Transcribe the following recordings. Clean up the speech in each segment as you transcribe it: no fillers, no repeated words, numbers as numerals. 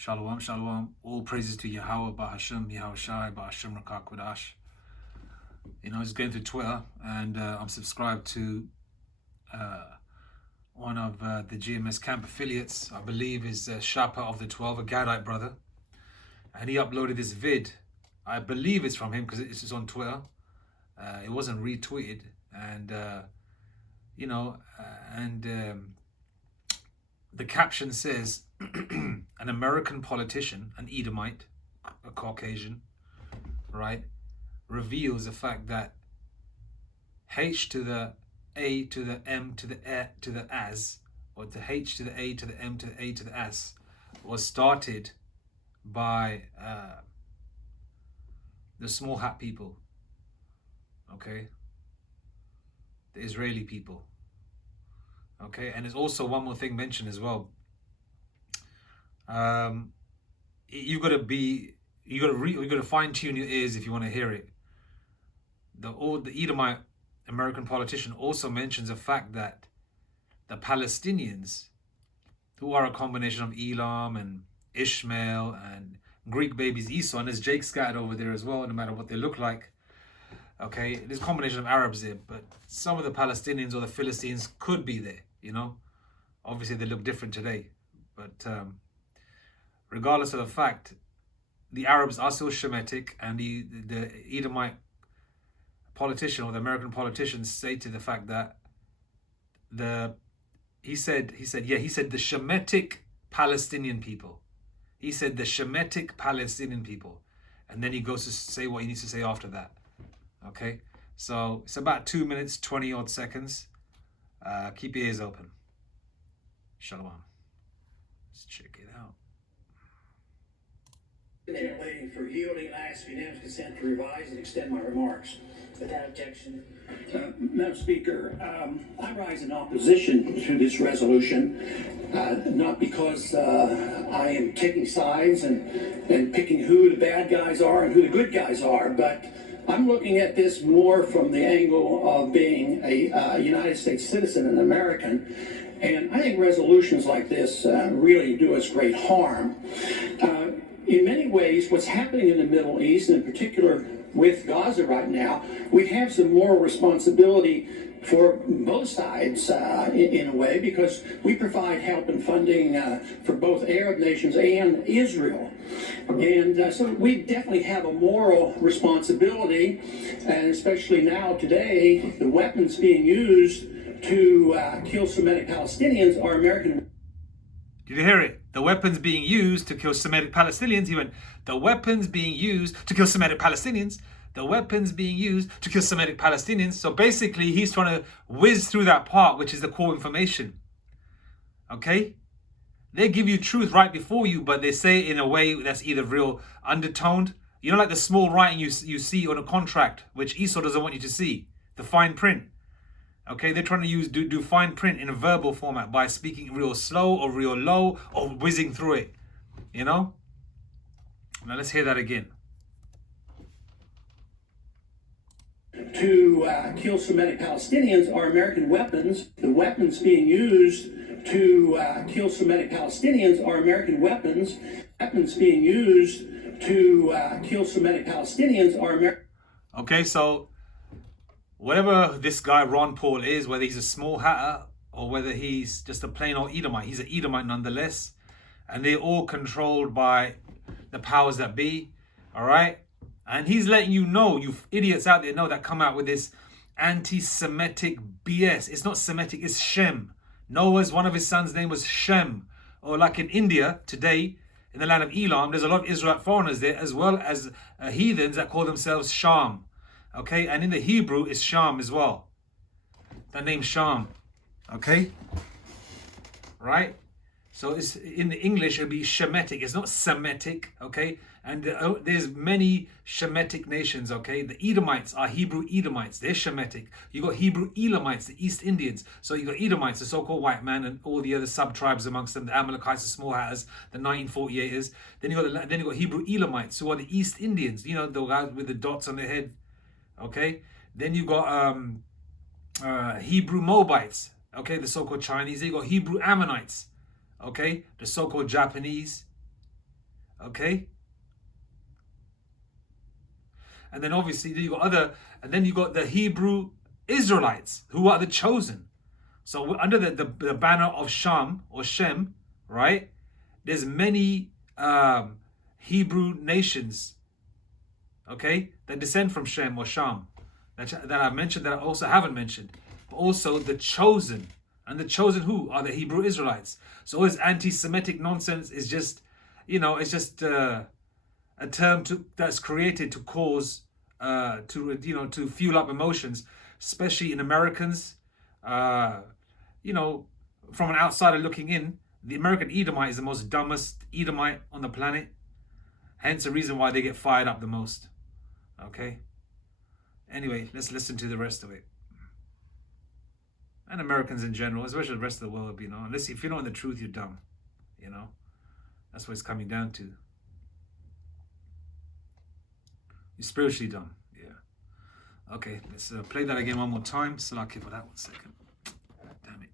Shalom, shalom. All praises to Yahweh, Bahasham, Yahweh Shai, Bahasham Rakakwadash. Just going through Twitter, and I'm subscribed to one of the GMS camp affiliates. I believe is Shapa of the 12, a Gadite brother. And he uploaded this vid. I believe it's from him because it's just on Twitter. It wasn't retweeted. And, the caption says, an American politician, an Edomite, a Caucasian, right, reveals the fact that H to the A to the M to the E to the as, or the H to the A to the M to the A to the as, was started by the small hat people, okay, the Israeli people. Okay, and there's also one more thing mentioned as well. You gotta fine tune your ears if you want to hear it. The Edomite American politician also mentions the fact that the Palestinians, who are a combination of Elam and Ishmael and Greek babies Esau, and there's Jake scattered over there as well, no matter what they look like. Okay, there's a combination of Arabs there, but some of the Palestinians or the Philistines could be there, Obviously, they look different today. But regardless of the fact, the Arabs are still Shemitic, and the Edomite politician or the American politician stated the fact that he said the Shemitic Palestinian people. He said the Shemitic Palestinian people. And then he goes to say what he needs to say after that. Okay, so it's about 2 minutes, 20 odd seconds. Keep your ears open. Shalom. Let's check it out. Waiting for yielding and I ask unanimous consent to revise and extend my remarks. Without objection. Madam Speaker, I rise in opposition to this resolution, not because I am taking sides and picking who the bad guys are and who the good guys are, but I'm looking at this more from the angle of being a United States citizen and American. And I think resolutions like this really do us great harm. In many ways, what's happening in the Middle East, in particular with Gaza right now, we have some moral responsibility for both sides in a way, because we provide help and funding for both Arab nations and Israel. And so we definitely have a moral responsibility, and especially now today, the weapons being used to kill Semitic Palestinians are American. Did you hear it? The weapons being used to kill Semitic Palestinians. He went, the weapons being used to kill Semitic Palestinians. The weapons being used to kill Semitic Palestinians. So basically, he's trying to whiz through that part, which is the core information. Okay? They give you truth right before you, but they say it in a way that's either real undertoned. Like the small writing you see on a contract, which Esau doesn't want you to see. The fine print. Okay, they're trying to do fine print in a verbal format by speaking real slow or real low or whizzing through it. Now let's hear that again. To kill Semitic Palestinians are American weapons. The weapons being used to kill Semitic Palestinians are American weapons. Weapons being used to kill Semitic Palestinians are American. Okay, so whatever this guy Ron Paul is, whether he's a small hatter or whether he's just a plain old Edomite, he's an Edomite nonetheless. And they're all controlled by the powers that be, all right? And he's letting you know, you idiots out there know that come out with this anti-Semitic BS. It's not Semitic, it's Shem. One of his sons' name was Shem. Or like in India today, in the land of Elam, there's a lot of Israelite foreigners there, as well as heathens that call themselves Sham. Okay, and in the Hebrew, it's Sham as well. The name Sham. Okay? Right? So it's in the English, it'll be Shemitic. It's not Semitic, okay? And there's many Shemitic nations, okay? The Edomites are Hebrew Edomites. They're Shemitic. You got Hebrew Elamites, the East Indians. So you got Edomites, the so-called white man, and all the other sub-tribes amongst them, the Amalekites, the Small Hatters, the 1948ers. Then you got Hebrew Elamites, who are the East Indians. The guys with the dots on their head, okay? Then you got Hebrew Moabites, okay? The so-called Chinese. Then you got Hebrew Ammonites. Okay, the so-called Japanese, Okay? And then obviously you got and then you got the Hebrew Israelites, who are the chosen. So under the banner of Sham or Shem, right? There's many Hebrew nations, okay, that descend from Shem or Sham, that I've mentioned, that I also haven't mentioned. But also the chosen. And the chosen who are the Hebrew Israelites. So all this anti-Semitic nonsense is just, it's just a term that's created to cause, to fuel up emotions, especially in Americans. From an outsider looking in, the American Edomite is the most dumbest Edomite on the planet. Hence the reason why they get fired up the most. Okay? Anyway, let's listen to the rest of it. And Americans in general, especially the rest of the world, unless if you're not in the truth, you're dumb. That's what it's coming down to. You're spiritually dumb. Yeah. Okay, let's play that again one more time. So I'll keep for that 1 second. Damn it.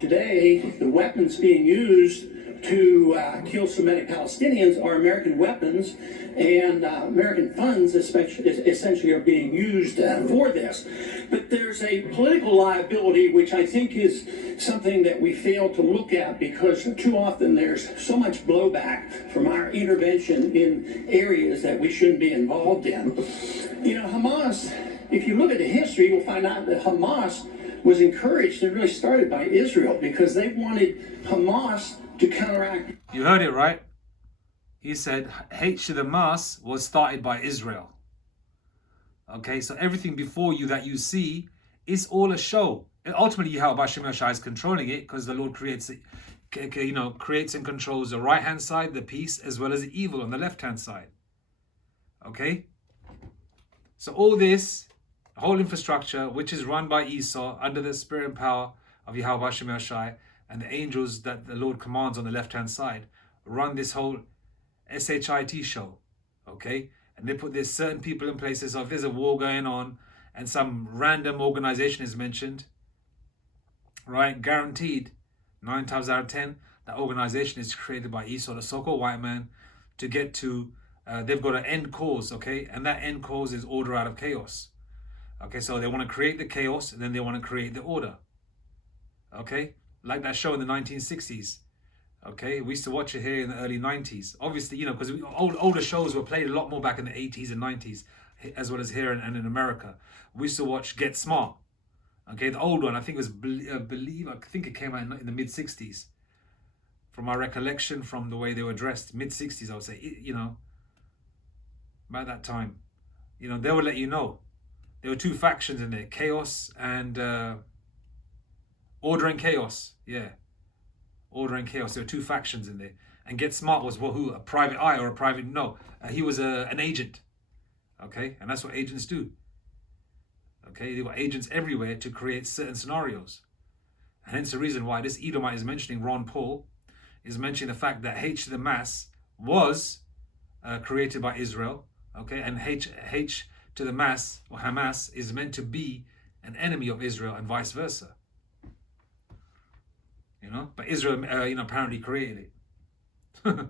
Today, the weapons being used to kill Semitic Palestinians are American weapons, and American funds essentially are being used for this. But there's a political liability, which I think is something that we fail to look at, because too often there's so much blowback from our intervention in areas that we shouldn't be involved in. Hamas, if you look at the history, you'll find out that Hamas was encouraged and really started by Israel, because they wanted Hamas to counteract. You heard it right. He said hate to the mass was started by Israel. Okay, so everything before you that you see is all a show. And ultimately, Yahweh Hashem Yahshua is controlling it, because the Lord creates and controls the right hand side, the peace, as well as the evil on the left hand side. Okay, so all this whole infrastructure, which is run by Esau under the spirit and power of Yahweh Hashem Yahshua, and the angels that the Lord commands on the left-hand side, run this whole SHIT show, okay? And they put there's certain people in places. So if there's a war going on and some random organization is mentioned, right, guaranteed, 9 times out of 10, that organization is created by Esau, the so-called white man, to get to, they've got an end cause, okay? And that end cause is order out of chaos. Okay, so they want to create the chaos, and then they want to create the order. Okay, like that show in the 1960s. Okay, we used to watch it here in the early 90s. Obviously, because older shows were played a lot more back in the 80s and 90s, as well as here and in America. We used to watch Get Smart. Okay, the old one, I think it was, I think it came out in the mid-60s. From my recollection, from the way they were dressed, mid-60s, I would say, about that time. They would let you know. There were two factions in there, chaos and order and chaos. Yeah, order and chaos. There were two factions in there. And Get Smart was who? A private eye or a private? No, he was an agent. Okay, and that's what agents do. Okay, there were agents everywhere to create certain scenarios. And hence the reason why this Edomite is mentioning, Ron Paul, is mentioning the fact that H to the mass was created by Israel. Okay, and H to the mass, or Hamas, is meant to be an enemy of Israel and vice versa. But Israel, apparently created it.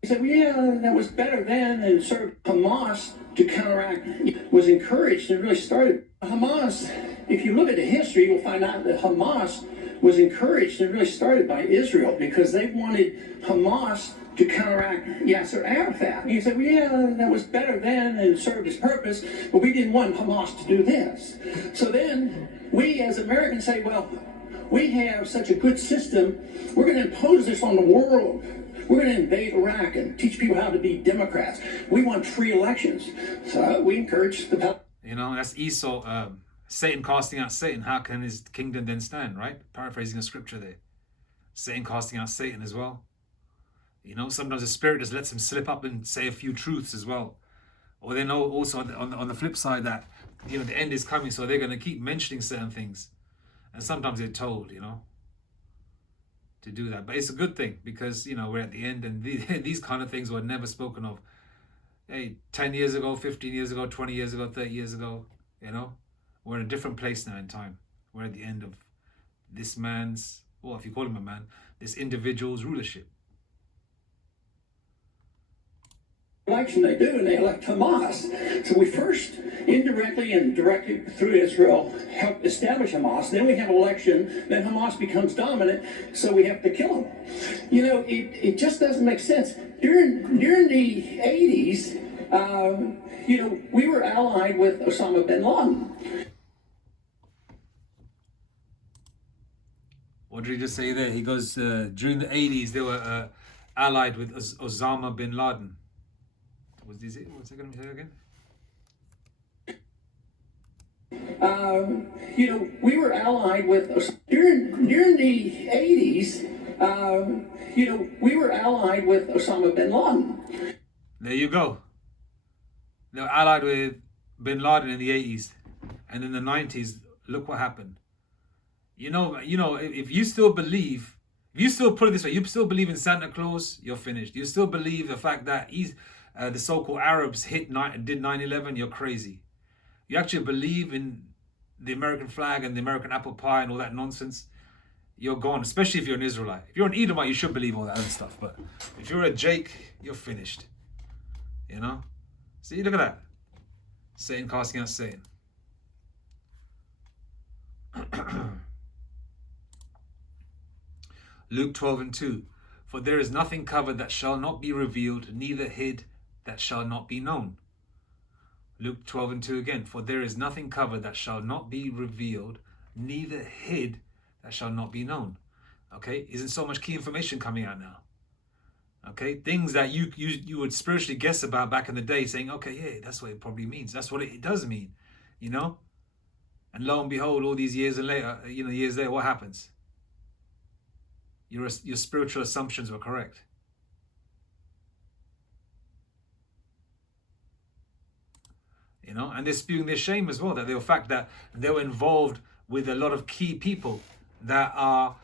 He said, well, yeah, that was better then, and sort of Hamas to counteract was encouraged and really started. Hamas, if you look at the history, you'll find out that Hamas was encouraged and really started by Israel, because they wanted Hamas to counteract Yasser Arafat. And he said, well, yeah, that was better then and served its purpose, but we didn't want Hamas to do this. So then we as Americans say, well, we have such a good system, we're going to impose this on the world. We're going to invade Iraq and teach people how to be Democrats. We want free elections. So we encourage the... That's Esau, Satan casting out Satan. How can his kingdom then stand, right? Paraphrasing a scripture there. Satan casting out Satan as well. Sometimes the spirit just lets him slip up and say a few truths as well. Or they know also on the flip side that, the end is coming, so they're going to keep mentioning certain things. And sometimes they're told, to do that. But it's a good thing, because, we're at the end, and these kind of things were never spoken of. Hey, 10 years ago, 15 years ago, 20 years ago, 30 years ago, we're in a different place now in time. We're at the end of this man's, or if you call him a man, this individual's rulership. election they do, and they elect Hamas. So we first, indirectly and directly through Israel, help establish Hamas. Then we have an election. Then Hamas becomes dominant, so we have to kill them. You know, it just doesn't make sense. During the 80s, you know, we were allied with Osama bin Laden. What did he just say there? He goes, during the 80s, they were allied with Osama bin Laden. What's he going to say again? You know, we were allied with during the 80s. You know, we were allied with Osama bin Laden. There you go. They were allied with bin Laden in the 80s, and in the 90s, look what happened. You know, if you still believe, if you still put it this way, you still believe in Santa Claus, you're finished. You still believe the fact that the so-called Arabs did 9/11, you're crazy. You actually believe in the American flag and the American apple pie and all that nonsense, you're gone, especially if you're an Israelite. If you're an Edomite, you should believe all that other stuff. But if you're a Jake, you're finished. You know? See, look at that. Satan casting out Satan. Luke 12:2. For there is nothing covered that shall not be revealed, neither hid that shall not be known. Luke 12:2 again. For there is nothing covered that shall not be revealed, neither hid that shall not be known. Okay? Isn't so much key information coming out now? Okay? Things that you would spiritually guess about back in the day, saying, okay, yeah, that's what it probably means. That's what it does mean. You know? And lo and behold, all these years later, what happens? Your spiritual assumptions were correct. You know, and they're spewing their shame as well, that the fact that they were involved with a lot of key people that are,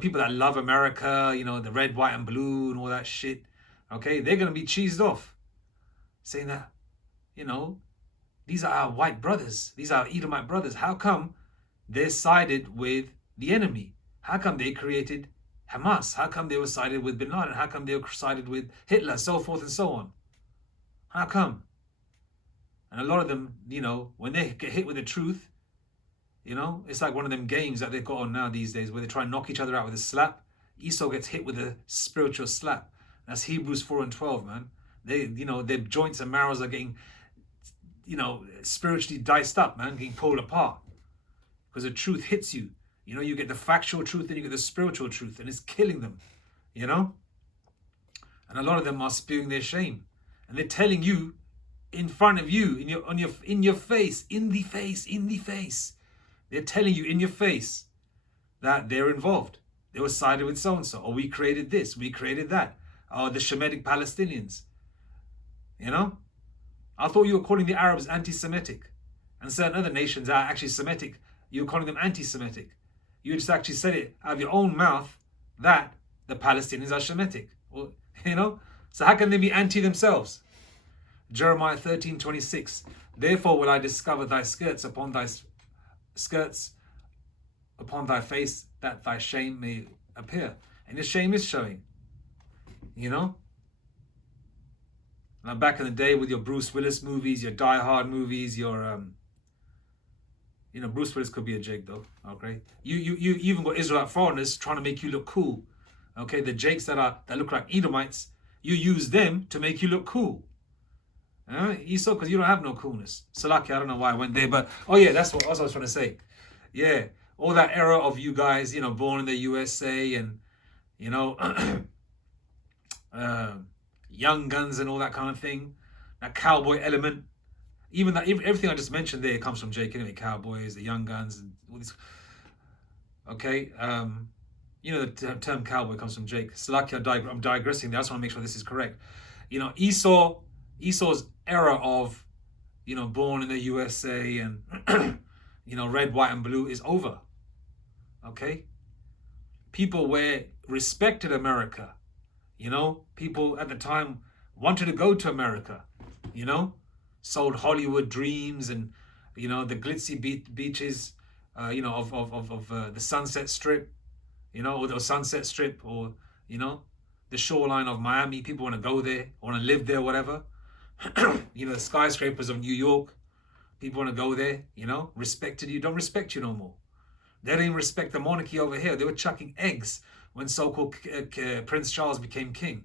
people that love America, the red, white, and blue and all that shit. Okay, they're going to be cheesed off, saying that, these are our white brothers, these are our Edomite brothers. How come they're sided with the enemy? How come they created Hamas? How come they were sided with bin Laden? How come they were sided with Hitler? So forth and so on. How come? And a lot of them, when they get hit with the truth, it's like one of them games that they've got on now these days where they try and knock each other out with a slap. Esau gets hit with a spiritual slap. That's Hebrews 4:12, man. Their joints and marrows are getting, spiritually diced up, man, getting pulled apart. Because the truth hits you. You get the factual truth and you get the spiritual truth, and it's killing them, And a lot of them are spewing their shame. And they're telling you in front of you, in your face, in the face. They're telling you in your face that they're involved. They were sided with so-and-so. Or we created this, we created that. Or the Shemitic Palestinians. I thought you were calling the Arabs anti-Semitic. And certain other nations are actually Semitic. You were calling them anti-Semitic. You just actually said it out of your own mouth that the Palestinians are Shemitic. Well, So how can they be anti themselves? Jeremiah 13:26. Therefore will I discover thy skirts upon thy face, that thy shame may appear. And your shame is showing. Now back in the day with your Bruce Willis movies, your Die Hard movies, your Bruce Willis could be a Jake though. Okay. You even got Israelite foreigners trying to make you look cool. Okay, the Jakes that look like Edomites, you use them to make you look cool. Esau, because you don't have no coolness. Salaki, I don't know why I went there, but oh yeah, that's what I was trying to say. Yeah, all that era of you guys, born in the USA and young guns and all that kind of thing, that cowboy element. Even that, everything I just mentioned there comes from Jake anyway. Cowboys, the young guns, and all these. Okay, the term cowboy comes from Jake. Salaki, I'm digressing there. I just want to make sure this is correct. Esau's era of, born in the USA and, red, white, and blue is over. Okay? People respected America. People at the time wanted to go to America. Sold Hollywood dreams and, the glitzy beaches, of the Sunset Strip, or the Sunset Strip, or, the the shoreline of Miami. People want to go there, want to live there, whatever. You know, the skyscrapers of New York. People want to go there, you know, respected you. Don't respect you no more. They don't even respect the monarchy over here. They were chucking eggs when so-called Prince Charles became king.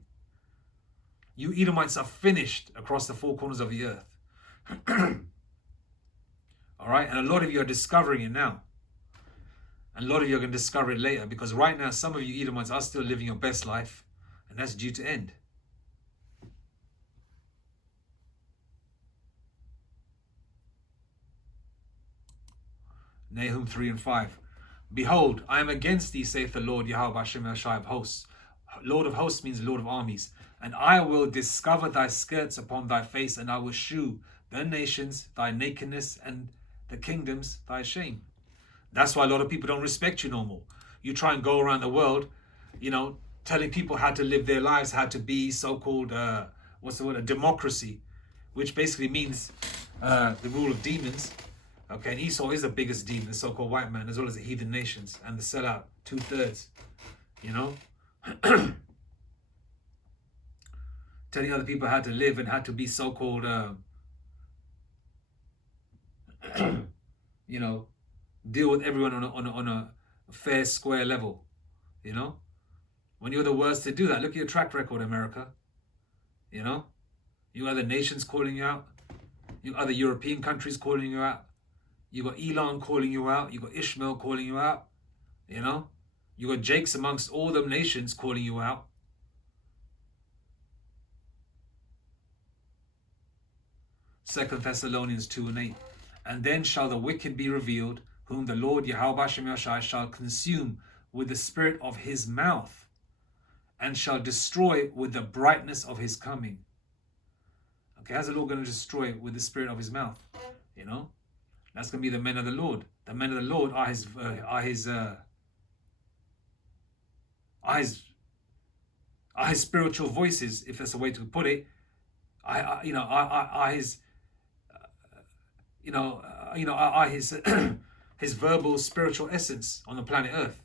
You Edomites are finished across the four corners of the earth. All right, and a lot of you are discovering it now. And a lot of you are going to discover it later, because right now some of you Edomites are still living your best life, and that's due to end. Nahum 3 and 5. Behold, I am against thee, saith the Lord Yahweh Hashem Shai of hosts. Lord of hosts means Lord of armies. And I will discover thy skirts upon thy face, and I will shew the nations thy nakedness, and the kingdoms thy shame. That's why a lot of people don't respect you no more. You try and go around the world, you know, telling people how to live their lives, how to be so-called, what's the word, a democracy, which basically means the rule of demons. Okay, and Esau is the biggest demon, the so-called white man, as well as the heathen nations, and the sellout, 2/3, you know. Telling other people how to live and how to be so-called, you know, deal with everyone on a fair, square level, you know. When you're the worst to do that, look at your track record, America. You know, you got other nations calling you out. You got other European countries calling you out. You got Elon calling you out. You got Ishmael calling you out. You know, you got Jakes amongst all them nations calling you out. Second Thessalonians 2 and 8. And then shall the wicked be revealed, whom the Lord Yahweh Shai shall consume with the spirit of his mouth, and shall destroy with the brightness of his coming. Okay, how's the Lord going to destroy with the spirit of his mouth? You know, that's going to be the men of the Lord. The men of the Lord are his spiritual voices, if that's a way to put it. Are his his verbal spiritual essence on the planet Earth.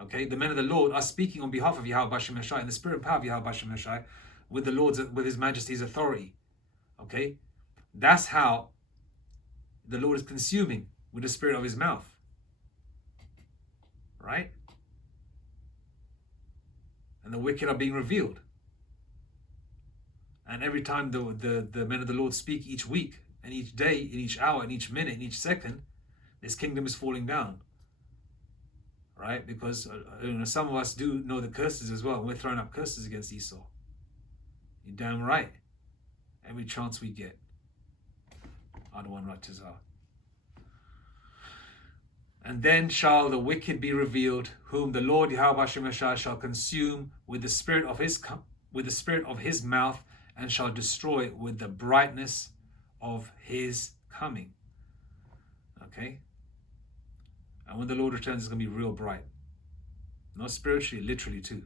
Okay, the men of the Lord are speaking on behalf of Yahweh Bashem Yashai and the spirit and power of Yahweh Bashem Yashai with his majesty's authority. Okay, that's how the Lord is consuming, with the spirit of his mouth. Right? And the wicked are being revealed. And every time the men of the Lord speak each week, and each day, in each hour, in each minute, in each second, this kingdom is falling down. Right? Because some of us do know the curses as well. We're throwing up curses against Esau. You're damn right. Every chance we get. Adwan Ratazar. And then shall the wicked be revealed, whom the Lord Yahweh Shemashah shall consume with the spirit of his mouth, and shall destroy with the brightness of his coming. Okay? And when the Lord returns, it's going to be real bright. Not spiritually, literally too.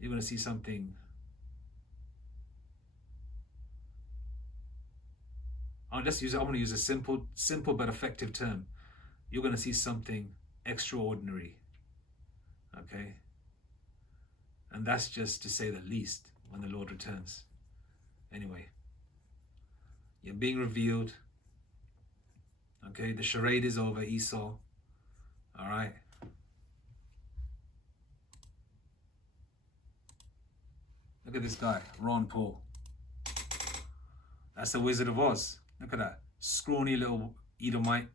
You're going to see something. I want to use a simple but effective term. You're going to see something extraordinary. Okay? And that's just to say the least when the Lord returns. Anyway, you're being revealed. Okay, the charade is over, Esau. All right. Look at this guy, Ron Paul. That's the Wizard of Oz. Look at that. Scrawny little Edomite.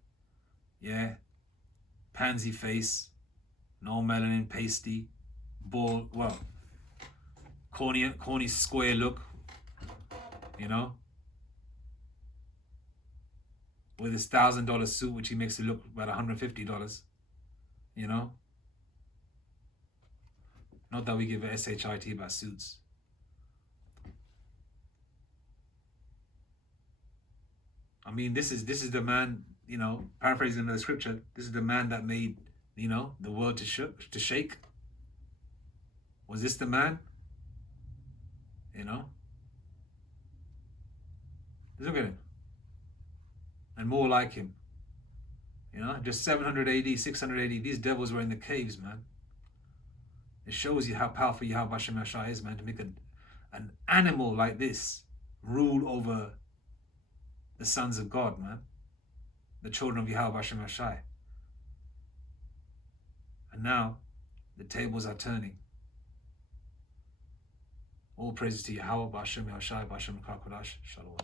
Yeah. Pansy face. No melanin, pasty. Bald, well, corny square look. You know? With his $1,000 suit, which he makes it look about $150. You know? Not that we give a SHIT about suits. I mean, this is the man, you know, paraphrasing another scripture, this is the man that made, you know, the world to shake. Was this the man? You know? Look at him. And more like him. You know, just 700 AD, 600 AD, these devils were in the caves, man. It shows you how powerful Yahweh Hashem Yashai is, man, to make an animal like this rule over the sons of God, man. The children of Yahweh Hashem Yashai. And now, the tables are turning. All praises to Yahweh Hashem Yashai, Hashem Kakodash, Shalom.